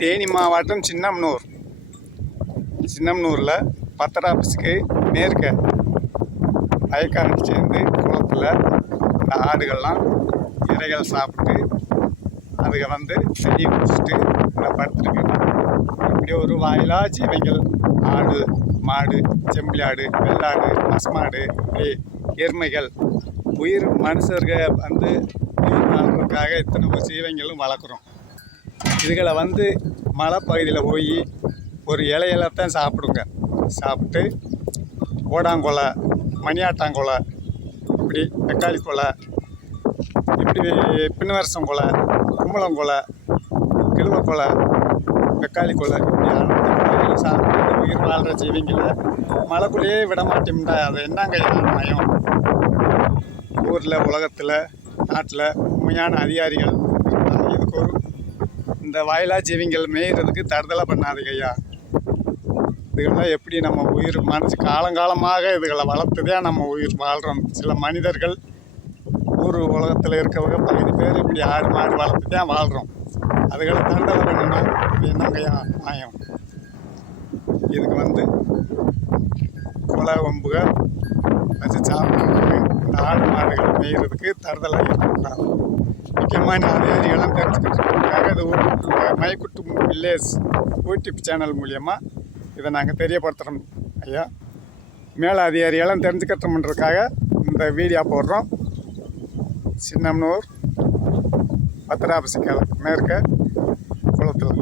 தேனி மாவட்டம் சின்னம்னூரில் பத்திர ஆஃபீஸுக்கு மேற்க வயக்காரன் சேர்ந்து குளத்தில் இந்த ஆடுகள்லாம் இறைகள் சாப்பிட்டு அதுக வந்து தண்ணி குடிச்சிட்டு இந்த படுத்துருக்கு. இப்படி ஒரு வாயிலா ஜீவைகள் ஆடு, மாடு, செம்பிளி ஆடு, வெள்ளாடு, பசுமாடு, இப்படி எருமைகள் உயிர் மனுஷர்கள் வந்து உயிர் வாழ்றதுக்காக இத்தனை ஜீவைங்களும் வளர்க்குறோம். இதுகளை வந்து மலைப்பகுதியில் போய் ஒரு இலையெல்லாம் சாப்பிடுங்க. சாப்பிட்டு ஓடாங்கொலை, மணியாட்டாங்கொலை, இப்படி தக்காளி கொலை, இப்படி பின்வரசம் கொலை, கும்பளங்கொலை, கிழுவக்கொலை, தக்காளி கொலை, இப்படி அனைத்து கொலைகளும் சாப்பிட்டு உயிர் வாழ்கிற ஜீவிங்களை மலைக்குள்ளேயே விட மாட்டோம்டா. அது என்னங்க நியாயம்? ஊரில், உலகத்தில், நாட்டில் உண்மையான அதிகாரிகள் இதுக்கு ஒரு இந்த வாயிலா ஜீவிகள் மேய்கிறதுக்கு தடுதலை பண்ணாதீங்க ஐயா. இதுகள்லாம் எப்படி நம்ம உயிர் மனசு காலங்காலமாக இதுகளை வளர்த்துதே நம்ம உயிர் வாழ்கிறோம். சில மனிதர்கள் ஊர் உலகத்தில் இருக்கவங்க பகுதி பேர் இப்படி ஆடு மாடு வளர்த்து தான் வாழ்கிறோம். அதுகளை தடுதலை பண்ணணும்னா இது என்னங்கய்யா நியாயம்? இதுக்கு வந்து கொலை வம்புக வச்சு சாப்பிட்றதுக்கு இந்த ஆடு மாடுகள் மேய்கிறதுக்கு தடுதலை ஏற்படுத்தாது. முக்கியமான அதிகாரிகள்லாம் தெரிஞ்சுக்கிட்டுருக்காங்க. இது மைக்குட்டு வில்லேஜ் யூடியூப் சேனல் மூலியமாக இதை நாங்கள் தெரியப்படுத்துகிறோம் ஐயா. மேலே அதிகாரிகள்லாம் தெரிஞ்சுக்கட்டும்ன்றதுக்காக இந்த வீடியோ போடுறோம். சின்னம்னூர் பத்திர ஆஃபீஸுக்கு மேற்க குளத்தில்